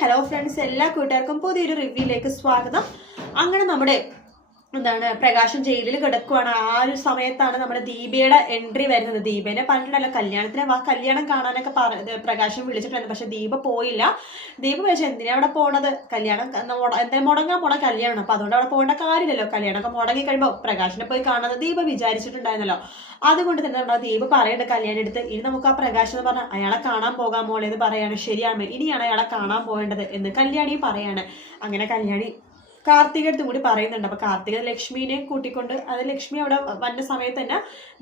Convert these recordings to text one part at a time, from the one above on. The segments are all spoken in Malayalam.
ഹലോ ഫ്രണ്ട്സ്, എല്ലാ കൂട്ടുകാർക്കും പുതിയൊരു റിവ്യൂയിലേക്ക് സ്വാഗതം. അങ്ങനെ നമ്മുടെ പ്രകാശം ജയിലിൽ കിടക്കുവാണ്. ആ ഒരു സമയത്താണ് നമ്മുടെ ദീപയുടെ എൻട്രി വരുന്നത്. ദീപേനെ പറഞ്ഞിട്ടല്ലോ കല്യാണത്തിന് കല്യാണം കാണാനൊക്കെ പ്രകാശം വിളിച്ചിട്ടുണ്ട്. പക്ഷെ ദീപ പോയില്ല. ദീപ പക്ഷെ എന്തിനാ അവിടെ പോണത്? കല്യാണം എന്തായാലും മുടങ്ങാൻ പോണ കല്യാണം. അപ്പൊ അതുകൊണ്ട് അവിടെ പോകേണ്ട കാര്യമില്ലല്ലോ. കല്യാണമൊക്കെ മുടങ്ങി കഴിയുമ്പോൾ പ്രകാശിനെ പോയി കാണുന്നത് ദീപ വിചാരിച്ചിട്ടുണ്ടായിരുന്നല്ലോ. അതുകൊണ്ട് തന്നെ നമ്മുടെ ദീപ പറയേണ്ട കല്യാണം എടുത്ത് ഇനി നമുക്ക് ആ പ്രകാശം എന്ന് പറഞ്ഞാൽ അയാളെ കാണാൻ പോകാൻ മോളെ എന്ന് പറയാണ്. ശരിയാണ്, ഇനിയാണ് അയാളെ കാണാൻ പോകേണ്ടത് എന്ന് കല്യാണി പറയാണ്. അങ്ങനെ കല്യാണി കാർത്തിക അടുത്തും കൂടി പറയുന്നുണ്ട്. അപ്പൊ കാർത്തിക ലക്ഷ്മിനെ കൂട്ടിക്കൊണ്ട്, അത് ലക്ഷ്മി അവിടെ വന്ന സമയത്ത് തന്നെ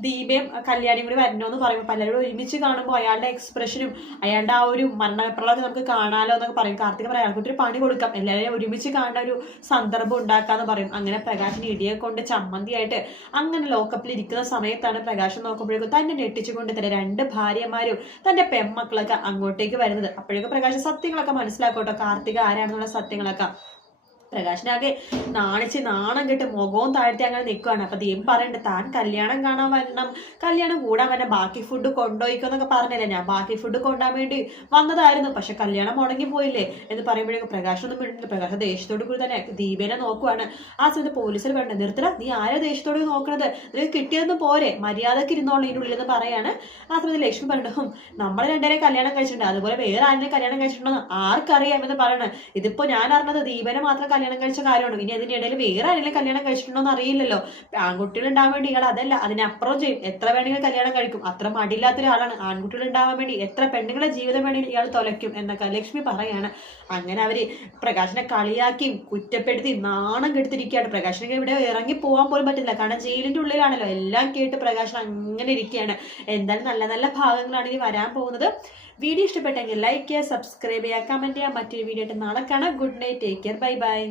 ദീപയും കല്യാണിയും കൂടി വരണമെന്ന് പറയുമ്പോൾ പലരും ഒരുമിച്ച് കാണുമ്പോൾ അയാളുടെ എക്സ്പ്രഷനും അയാളുടെ ആ ഒരു മരണപ്രളമൊക്കെ നമുക്ക് കാണാലോ എന്നൊക്കെ പറയും. കാർത്തിക പറയാം അയാൾക്ക് ഒരു പണി കൊടുക്കാം, എല്ലാവരെയും ഒരുമിച്ച് കാണുന്ന ഒരു സന്ദർഭം ഉണ്ടാക്കാന്ന് പറയും. അങ്ങനെ പ്രകാശിന് ഇടിയെ കൊണ്ട് ചമ്മന്തിയായിട്ട് അങ്ങനെ ലോക്കപ്പിൽ ഇരിക്കുന്ന സമയത്താണ് പ്രകാശം നോക്കുമ്പോഴേക്കും തന്നെ ഞെട്ടിച്ചുകൊണ്ട് തന്നെ രണ്ട് ഭാര്യമാരും തന്റെ പെൺമക്കളൊക്കെ അങ്ങോട്ടേക്ക് വരുന്നത്. അപ്പോഴേക്കും പ്രകാശം സത്യങ്ങളൊക്കെ മനസ്സിലാക്കോട്ടോ, കാർത്തിക ആരാണെന്നുള്ള സത്യങ്ങളൊക്കെ. പ്രകാശനാകെ നാണം കെട്ട് മുഖവും താഴ്ത്തി അങ്ങനെ നിൽക്കുകയാണ്. അപ്പൊ ദീപം പറയണ്ട്, താൻ കല്യാണം കാണാൻ വരണം, കല്യാണം കൂടാൻ വരണം, ബാക്കി ഫുഡ് കൊണ്ടുപോയിക്കോന്നൊക്കെ പറഞ്ഞില്ലേ. ഞാൻ ബാക്കി ഫുഡ് കൊണ്ടാൻ വേണ്ടി വന്നതായിരുന്നു, പക്ഷെ കല്യാണം മുടങ്ങി പോയില്ലേ എന്ന് പറയുമ്പോഴേക്കും പ്രകാശൊന്നും മിണ്ടുന്നില്ല. പ്രകാശം ദേഷ്യത്തോടു കൂടി തന്നെ ദീപേനെ നോക്കുവാണ്. ആ സമയത്ത് പോലീസിൽ വേണ്ട നിർത്തല, നീ ആരെ ദേഷ്യത്തോട് നോക്കണത്? നിനക്ക് കിട്ടിയതൊന്നും പോരെ, മര്യാദക്ക് ഇരുന്നോളൂ ഇതിൻ്റെ ഉള്ളിൽ എന്ന് പറയാണ്. ആ സമയത്ത് ലക്ഷ്മി പറഞ്ഞു, നമ്മൾ രണ്ടുപേരെ കല്യാണം കഴിച്ചിട്ടുണ്ട്, അതുപോലെ വേറെ ആരെങ്കിലും കല്യാണം കഴിച്ചിട്ടുണ്ടോ ആർക്കറിയാം എന്ന് പറയണം. ഇതിപ്പോ ഞാൻ അറിഞ്ഞത് ദീപനെ മാത്രം കല്യാണം കഴിച്ച കാര്യമാണ്. ഇനി അതിന്റെ ഇടയിൽ വേറെ ആരെങ്കിലും കല്യാണം കഴിച്ചിട്ടുണ്ടോ എന്ന് അറിയില്ലല്ലോ. ആൺകുട്ടികൾ ഉണ്ടാവാൻ വേണ്ടി ഇയാൾ അതല്ല, അതിനപ്പുറം ചെയ്യും. എത്ര വേണമെങ്കിലും കല്യാണം കഴിക്കും, അത്ര മടിയില്ലാത്ത ഒരാളാണ്. ആൺകുട്ടികൾ ഉണ്ടാവാൻ വേണ്ടി എത്ര പെണ്ണുങ്ങളുടെ ജീവിതം വേണമെങ്കിലും ഇയാൾ തുലയ്ക്കും എന്നൊക്കെ ലക്ഷ്മി പറയാണ്. അങ്ങനെ അവര് പ്രകാശിനെ കളിയാക്കിയും കുറ്റപ്പെടുത്തി നാണം കെടുത്തിരിക്കുകയാണ്. പ്രകാശിനെ ഇവിടെ ഇറങ്ങി പോകാൻ പോലും പറ്റില്ല, കാരണം ജയിലിന്റെ ഉള്ളിലാണല്ലോ. എല്ലാം കേട്ട് പ്രകാശൻ അങ്ങനെ ഇരിക്കുകയാണ്. എന്തായാലും നല്ല നല്ല ഭാഗങ്ങളാണ് ഇനി വരാൻ പോകുന്നത്. വീഡിയോ ഇഷ്ടപ്പെട്ടെങ്കിൽ ലൈക്ക് ചെയ്യുക, സബ്സ്ക്രൈബ് ചെയ്യുക, കമന്റ് ചെയ്യുക. മറ്റൊരു വീഡിയോ ആയിട്ട് നാളെ കാണാം. Good night, take care, bye bye.